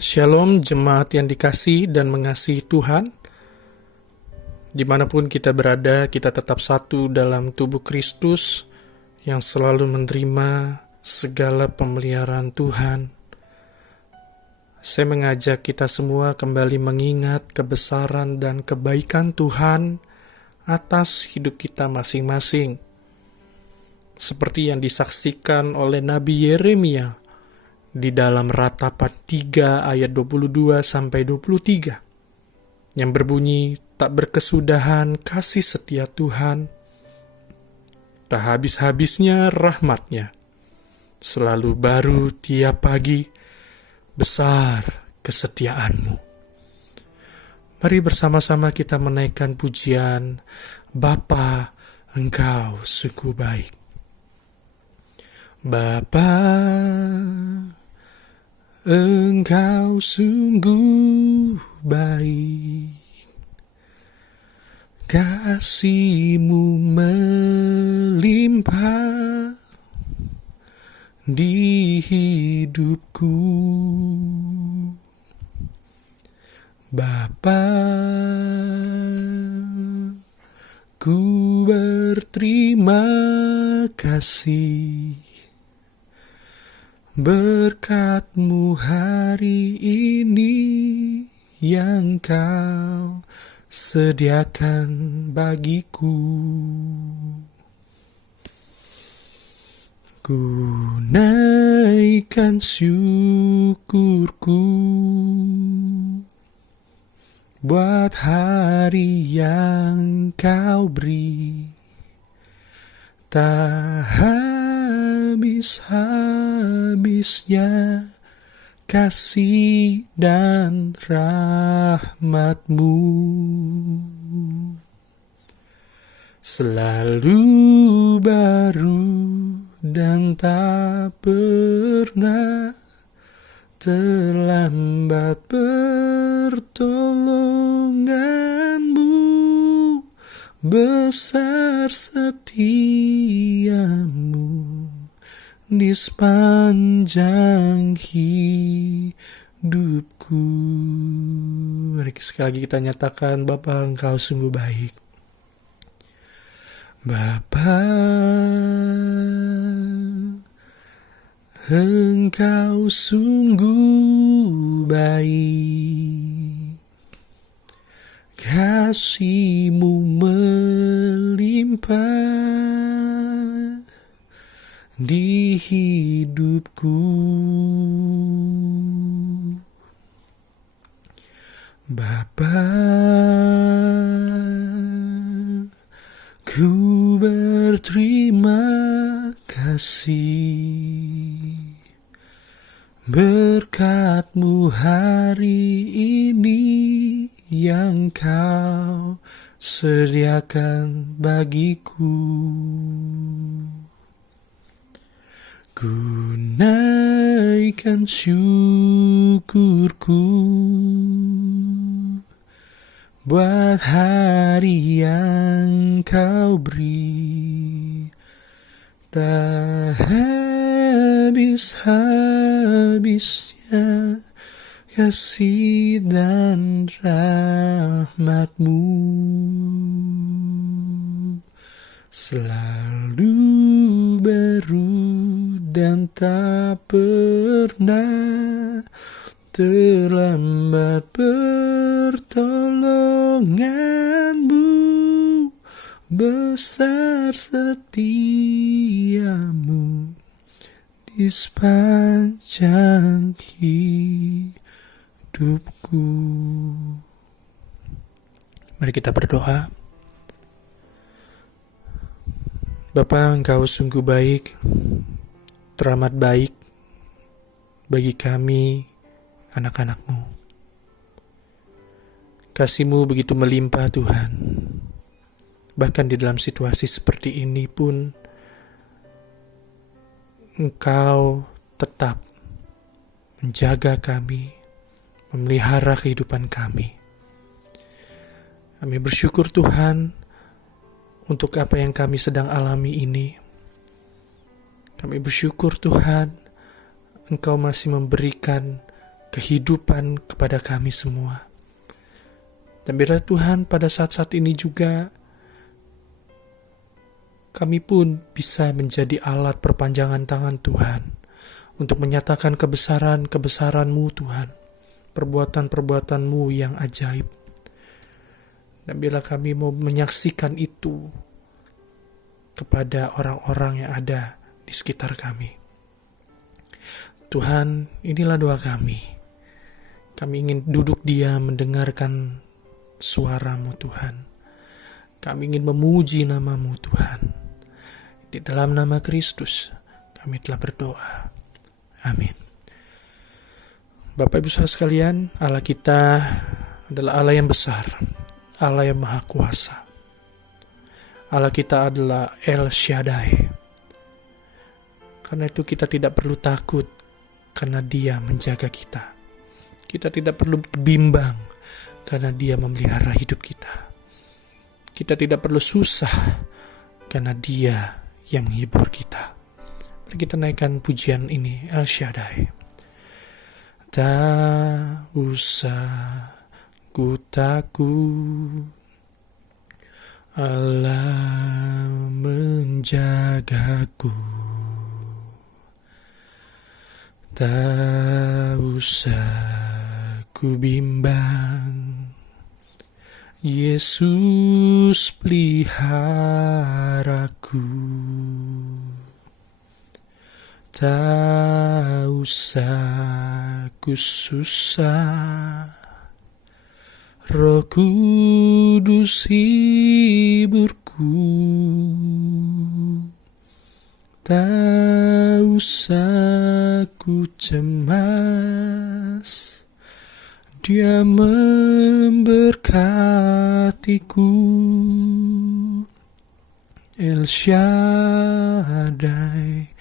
Shalom jemaat yang dikasih dan mengasihi Tuhan. Dimanapun kita berada, kita tetap satu dalam tubuh Kristus yang selalu menerima segala pemeliharaan Tuhan. Saya mengajak kita semua kembali mengingat kebesaran dan kebaikan Tuhan atas hidup kita masing-masing. Seperti yang disaksikan oleh Nabi Yeremia di dalam Ratapan 3 ayat 22-23 yang berbunyi, tak berkesudahan kasih setia Tuhan, tak habis-habisnya rahmat-Nya, selalu baru tiap pagi, besar kesetiaan-Mu. Mari bersama-sama kita menaikkan pujian, Bapa, Engkau sungguh baik. Bapa, Engkau sungguh baik, kasih-Mu melimpah di hidupku. Bapa, ku berterima kasih berkat-Mu hari ini yang Kau sediakan bagiku. Ku naikkan syukurku buat hari yang Kau beri, tak habis-habisnya kasih dan rahmat-Mu. Selalu baru dan tak pernah terlambat pertolongan-Mu, besar setia-Mu di sepanjang hidupku. Mari sekali lagi kita nyatakan, Bapa, Engkau sungguh baik. Bapa, Engkau sungguh baik, kasih-Mu melimpah di hidupku. Bapa, ku berterima kasih berkat-Mu hari ini yang Kau sediakan bagiku. Ku naikkan syukurku buat hari yang Kau beri, tak habis-habisnya kasih dan rahmat-Mu, selalu baru dan tak pernah terlambat pertolongan-Mu, besar setia-Mu di sepanjang hidupku. Mari kita berdoa. Bapa, Engkau sungguh baik, teramat baik bagi kami, anak-anak-Mu. Kasih-Mu begitu melimpah, Tuhan. Bahkan di dalam situasi seperti ini pun, Engkau tetap menjaga kami, memelihara kehidupan kami. Kami bersyukur, Tuhan, untuk apa yang kami sedang alami ini. Kami bersyukur, Tuhan, Engkau masih memberikan kehidupan kepada kami semua. Dan biarlah Tuhan pada saat-saat ini juga kami pun bisa menjadi alat perpanjangan tangan Tuhan untuk menyatakan kebesaran-kebesaran-Mu Tuhan, perbuatan-perbuatan-Mu yang ajaib. Dan biarlah kami mau menyaksikan itu kepada orang-orang yang ada di sekitar kami. Tuhan, inilah doa kami. Kami ingin duduk diam mendengarkan suara-Mu Tuhan. Kami ingin memuji nama-Mu Tuhan. Di dalam nama Kristus kami telah berdoa. Amin. Bapak Ibu Saudara sekalian, Allah kita adalah Allah yang besar, Allah yang maha kuasa. Allah kita adalah El Shaddai. Karena itu kita tidak perlu takut, karena Dia menjaga kita. Kita tidak perlu bimbang, karena Dia memelihara hidup kita. Kita tidak perlu susah, karena Dia yang menghibur kita. Mari kita naikkan pujian ini, El Shaddai. Tak usah ku takut, Allah menjagaku. Tak usah ku bimbang, Yesus peliharaku. Tak usah ku susah, Roh Kudus hiburku. Tak usah ku cemas, Dia memberkatiku. El Shaddai,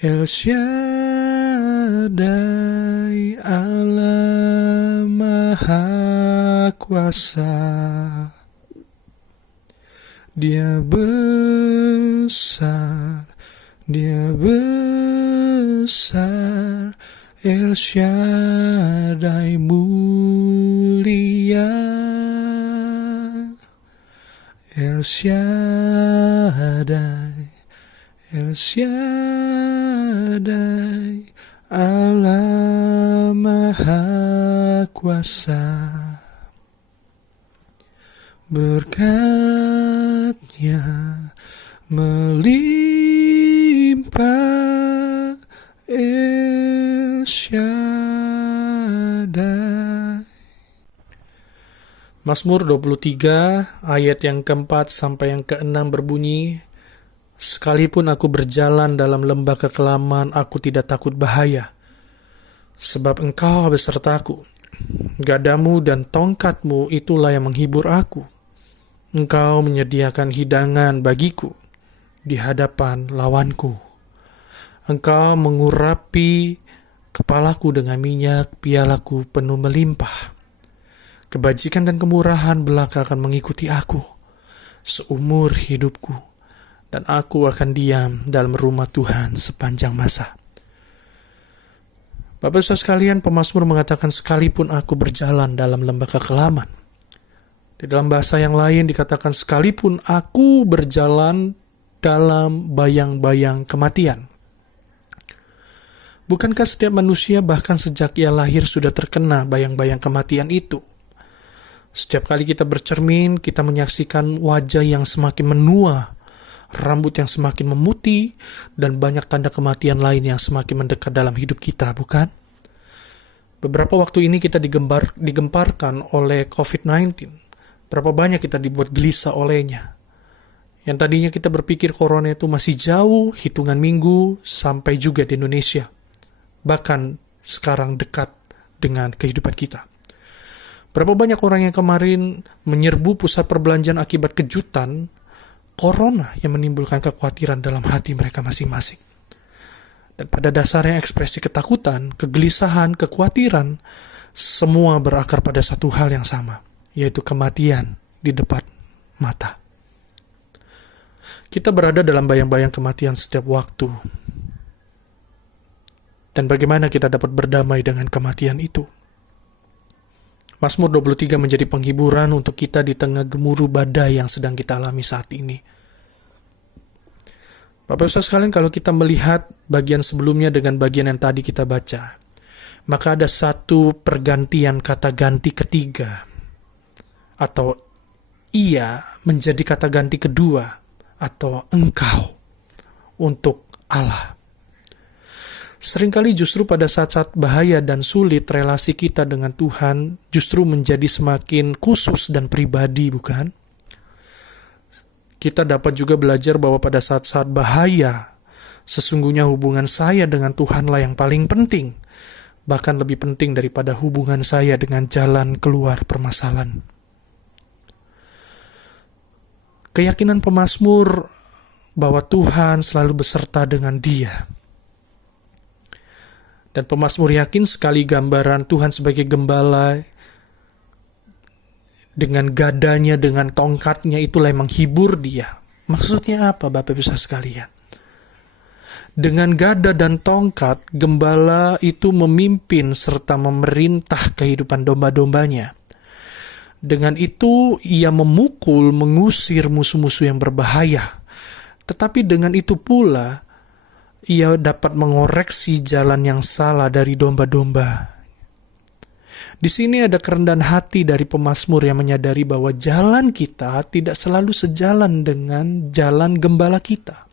El Shaddai, Allah Maha Kuasa. Dia besar, Dia besar, El Shaddai mulia. El Shaddai, El Shaddai, Allah Maha Kuasa. Berkat-Nya melimpah, El Shaddai. Mazmur 23 ayat yang keempat sampai yang keenam berbunyi, sekalipun aku berjalan dalam lembah kekelaman, aku tidak takut bahaya, sebab Engkau besertaku. Gadamu dan tongkatmu itulah yang menghibur aku. Engkau menyediakan hidangan bagiku di hadapan lawanku. Engkau mengurapi kepalaku dengan minyak, pialaku penuh melimpah. Kebajikan dan kemurahan belaka akan mengikuti aku seumur hidupku, dan aku akan diam dalam rumah Tuhan sepanjang masa. Bapak Saudara sekalian, pemazmur mengatakan sekalipun aku berjalan dalam lembah kekelaman. Di dalam bahasa yang lain dikatakan sekalipun aku berjalan dalam bayang-bayang kematian. Bukankah setiap manusia bahkan sejak ia lahir sudah terkena bayang-bayang kematian itu? Setiap kali kita bercermin, kita menyaksikan wajah yang semakin menua, rambut yang semakin memutih, dan banyak tanda kematian lain yang semakin mendekat dalam hidup kita, bukan? Beberapa waktu ini kita digemparkan oleh COVID-19. Berapa banyak kita dibuat gelisah olehnya. Yang tadinya kita berpikir corona itu masih jauh, hitungan minggu, sampai juga di Indonesia. Bahkan sekarang dekat dengan kehidupan kita. Berapa banyak orang yang kemarin menyerbu pusat perbelanjaan akibat kejutan corona yang menimbulkan kekhawatiran dalam hati mereka masing-masing. Dan pada dasarnya ekspresi ketakutan, kegelisahan, kekhawatiran, semua berakar pada satu hal yang sama, yaitu kematian di depan mata. Kita berada dalam bayang-bayang kematian setiap waktu. Dan bagaimana kita dapat berdamai dengan kematian itu? Mazmur 23 menjadi penghiburan untuk kita di tengah gemuruh badai yang sedang kita alami saat ini. Bapak Ibu sekalian, kalau kita melihat bagian sebelumnya dengan bagian yang tadi kita baca, maka ada satu pergantian kata ganti ketiga, atau ia menjadi kata ganti kedua, atau engkau untuk Allah. Seringkali justru pada saat-saat bahaya dan sulit, relasi kita dengan Tuhan justru menjadi semakin khusus dan pribadi, bukan? Kita dapat juga belajar bahwa pada saat-saat bahaya, sesungguhnya hubungan saya dengan Tuhanlah yang paling penting, bahkan lebih penting daripada hubungan saya dengan jalan keluar permasalahan. Keyakinan pemazmur bahwa Tuhan selalu beserta dengan dia. Dan pemazmur yakin sekali gambaran Tuhan sebagai gembala dengan gadanya, dengan tongkatnya, itulah yang menghibur dia. Maksudnya apa, Bapak Ibu sekalian? Dengan gada dan tongkat, gembala itu memimpin serta memerintah kehidupan domba-dombanya. Dengan itu, ia memukul, mengusir musuh-musuh yang berbahaya. Tetapi dengan itu pula, ia dapat mengoreksi jalan yang salah dari domba-domba. Di sini ada kerendahan hati dari pemazmur yang menyadari bahwa jalan kita tidak selalu sejalan dengan jalan gembala kita.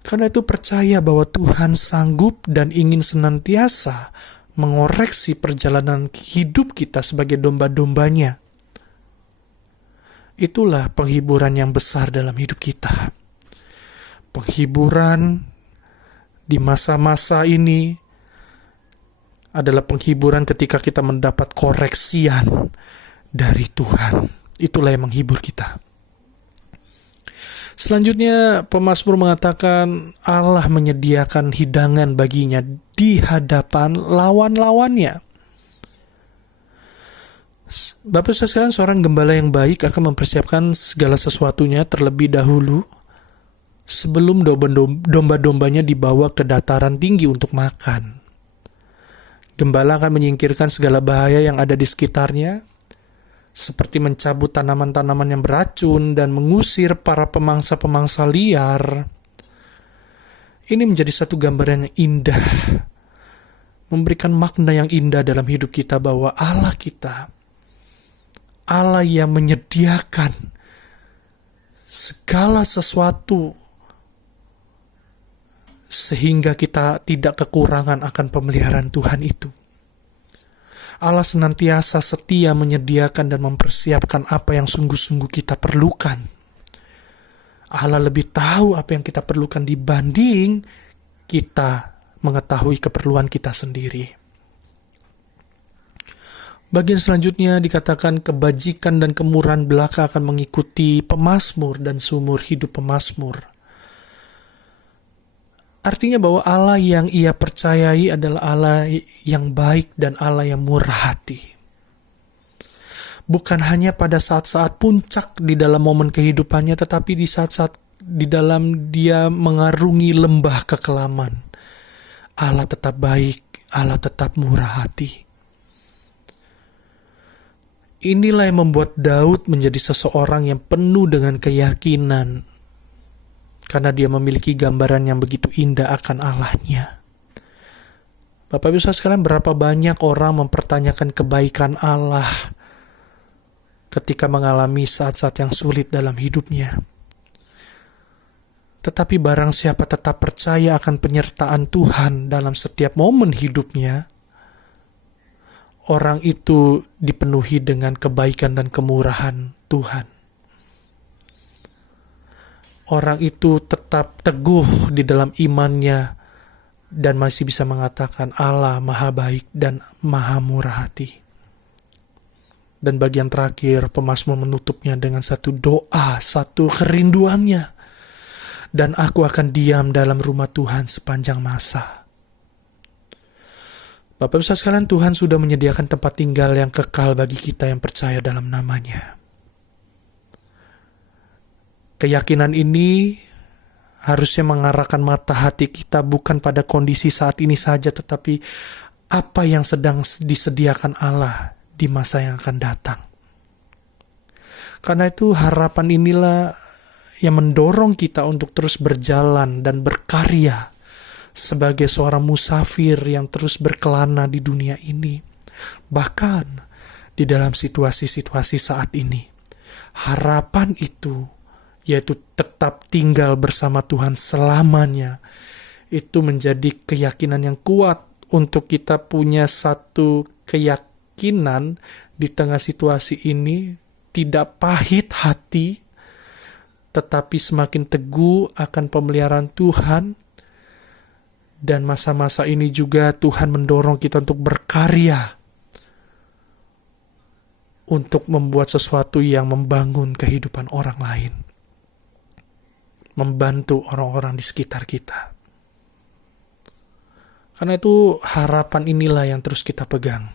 Karena itu percaya bahwa Tuhan sanggup dan ingin senantiasa mengoreksi perjalanan hidup kita sebagai domba-dombanya. Itulah penghiburan yang besar dalam hidup kita. Penghiburan di masa-masa ini adalah penghiburan ketika kita mendapat koreksian dari Tuhan. Itulah yang menghibur kita. Selanjutnya, pemazmur mengatakan Allah menyediakan hidangan baginya di hadapan lawan-lawannya. Bapak sekalian, seorang gembala yang baik akan mempersiapkan segala sesuatunya terlebih dahulu sebelum domba-dombanya dibawa ke dataran tinggi untuk makan. Gembala akan menyingkirkan segala bahaya yang ada di sekitarnya, seperti mencabut tanaman-tanaman yang beracun dan mengusir para pemangsa-pemangsa liar. Ini menjadi satu gambaran yang indah, memberikan makna yang indah dalam hidup kita bahwa Allah kita, Allah yang menyediakan segala sesuatu sehingga kita tidak kekurangan akan pemeliharaan Tuhan itu. Allah senantiasa setia menyediakan dan mempersiapkan apa yang sungguh-sungguh kita perlukan. Allah lebih tahu apa yang kita perlukan dibanding kita mengetahui keperluan kita sendiri. Bagian selanjutnya dikatakan kebajikan dan kemurahan belaka akan mengikuti pemazmur dan seumur hidup pemazmur. Artinya bahwa Allah yang ia percayai adalah Allah yang baik dan Allah yang murah hati. Bukan hanya pada saat-saat puncak di dalam momen kehidupannya, tetapi di saat-saat di dalam dia mengarungi lembah kekelaman. Allah tetap baik, Allah tetap murah hati. Inilah yang membuat Daud menjadi seseorang yang penuh dengan keyakinan, karena dia memiliki gambaran yang begitu indah akan Allahnya. Bapak Ibu sekalian, berapa banyak orang mempertanyakan kebaikan Allah ketika mengalami saat-saat yang sulit dalam hidupnya. Tetapi barang siapa tetap percaya akan penyertaan Tuhan dalam setiap momen hidupnya, orang itu dipenuhi dengan kebaikan dan kemurahan Tuhan. Orang itu tetap teguh di dalam imannya dan masih bisa mengatakan Allah maha baik dan maha murah hati. Dan bagian terakhir, pemazmur menutupnya dengan satu doa, satu kerinduannya. Dan aku akan diam dalam rumah Tuhan sepanjang masa. Bapak Ibu sekalian, Tuhan sudah menyediakan tempat tinggal yang kekal bagi kita yang percaya dalam namanya. Keyakinan ini harusnya mengarahkan mata hati kita bukan pada kondisi saat ini saja, tetapi apa yang sedang disediakan Allah di masa yang akan datang. Karena itu harapan inilah yang mendorong kita untuk terus berjalan dan berkarya sebagai seorang musafir yang terus berkelana di dunia ini. Bahkan di dalam situasi-situasi saat ini, harapan itu, yaitu tetap tinggal bersama Tuhan selamanya, itu menjadi keyakinan yang kuat untuk kita punya satu keyakinan di tengah situasi ini, tidak pahit hati, tetapi semakin teguh akan pemeliharaan Tuhan. Dan masa-masa ini juga Tuhan mendorong kita untuk berkarya, untuk membuat sesuatu yang membangun kehidupan orang lain, membantu orang-orang di sekitar kita. Karena itu harapan inilah yang terus kita pegang.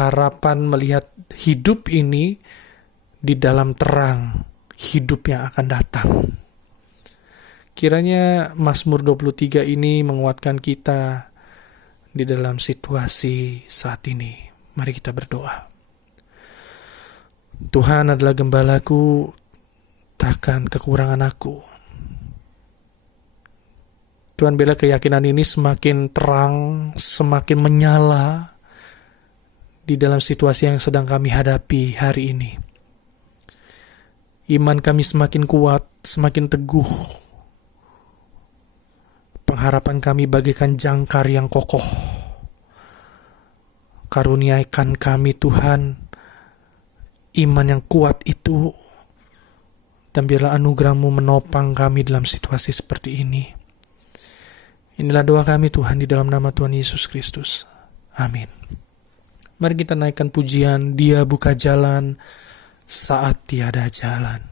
Harapan melihat hidup ini di dalam terang hidup yang akan datang. Kiranya Mazmur 23 ini menguatkan kita di dalam situasi saat ini. Mari kita berdoa. Tuhan adalah gembalaku, takkan kekurangan aku. Tuhan, bila keyakinan ini semakin terang, semakin menyala di dalam situasi yang sedang kami hadapi hari ini. Iman kami semakin kuat, semakin teguh. Pengharapan kami bagaikan jangkar yang kokoh. Karuniakan kami Tuhan iman yang kuat itu, dan biarlah anugerah-Mu menopang kami dalam situasi seperti ini. Inilah doa kami Tuhan di dalam nama Tuhan Yesus Kristus. Amin. Mari kita naikkan pujian Dia buka jalan saat tiada jalan.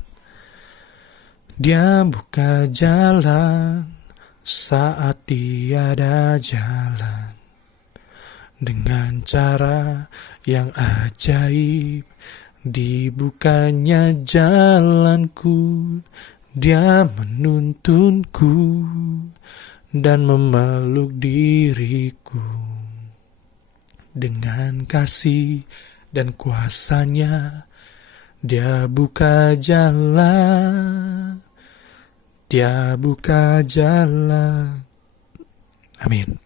Dia buka jalan saat tiada jalan. Dengan cara yang ajaib dibukanya jalanku, Dia menuntunku dan memeluk diriku. Dengan kasih dan kuasa-Nya Dia buka jalan, Dia buka jalan. Amin.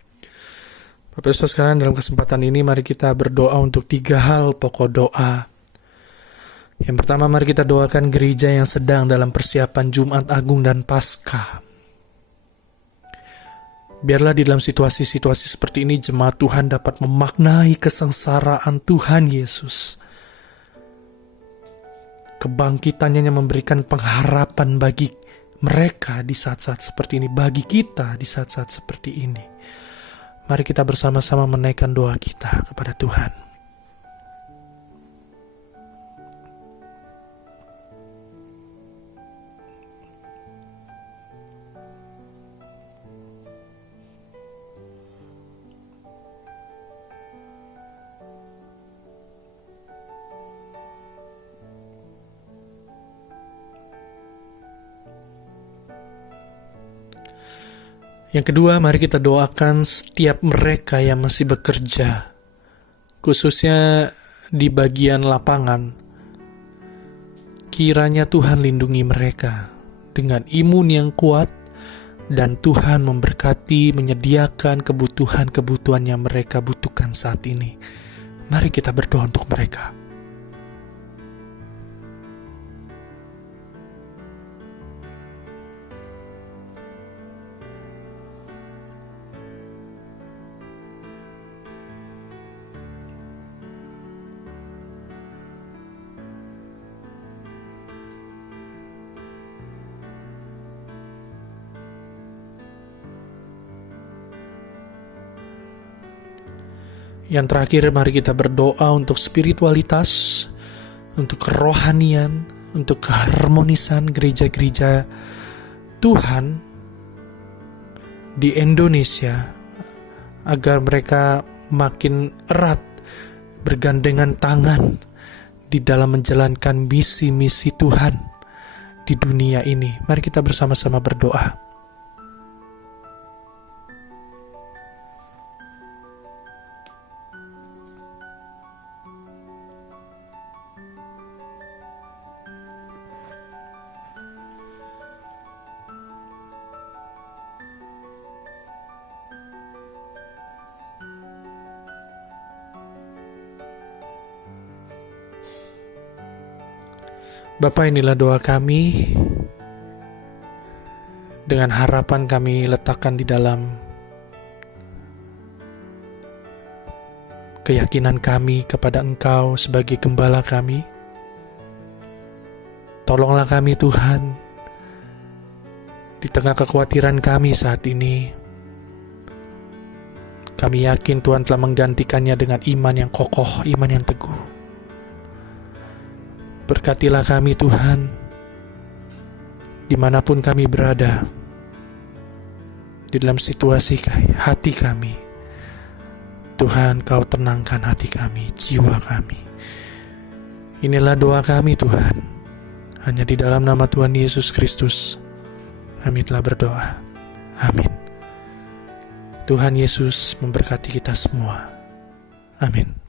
Bapak Ibu sekalian, dalam kesempatan ini mari kita berdoa untuk 3 hal pokok doa. Yang pertama, mari kita doakan gereja yang sedang dalam persiapan Jumat Agung dan Paskah. Biarlah di dalam situasi-situasi seperti ini jemaat Tuhan dapat memaknai kesengsaraan Tuhan Yesus. Kebangkitannya yang memberikan pengharapan bagi mereka di saat-saat seperti ini, bagi kita di saat-saat seperti ini. Mari kita bersama-sama menaikkan doa kita kepada Tuhan. Yang kedua, mari kita doakan setiap mereka yang masih bekerja, khususnya di bagian lapangan. Kiranya Tuhan lindungi mereka dengan imun yang kuat, dan Tuhan memberkati, menyediakan kebutuhan-kebutuhan yang mereka butuhkan saat ini. Mari kita berdoa untuk mereka. Yang terakhir, mari kita berdoa untuk spiritualitas, untuk kerohanian, untuk keharmonisan gereja-gereja Tuhan di Indonesia, agar mereka makin erat bergandengan tangan di dalam menjalankan misi-misi Tuhan di dunia ini. Mari kita bersama-sama berdoa. Bapa, inilah doa kami. Dengan harapan kami letakkan di dalam keyakinan kami kepada Engkau sebagai gembala kami. Tolonglah kami Tuhan, di tengah kekhawatiran kami saat ini. Kami yakin Tuhan telah menggantikannya dengan iman yang kokoh, iman yang teguh. Berkatilah kami Tuhan, dimanapun kami berada, di dalam situasi hati kami. Tuhan, Kau tenangkan hati kami, jiwa kami. Inilah doa kami Tuhan, hanya di dalam nama Tuhan Yesus Kristus kami telah berdoa. Amin. Tuhan Yesus memberkati kita semua. Amin.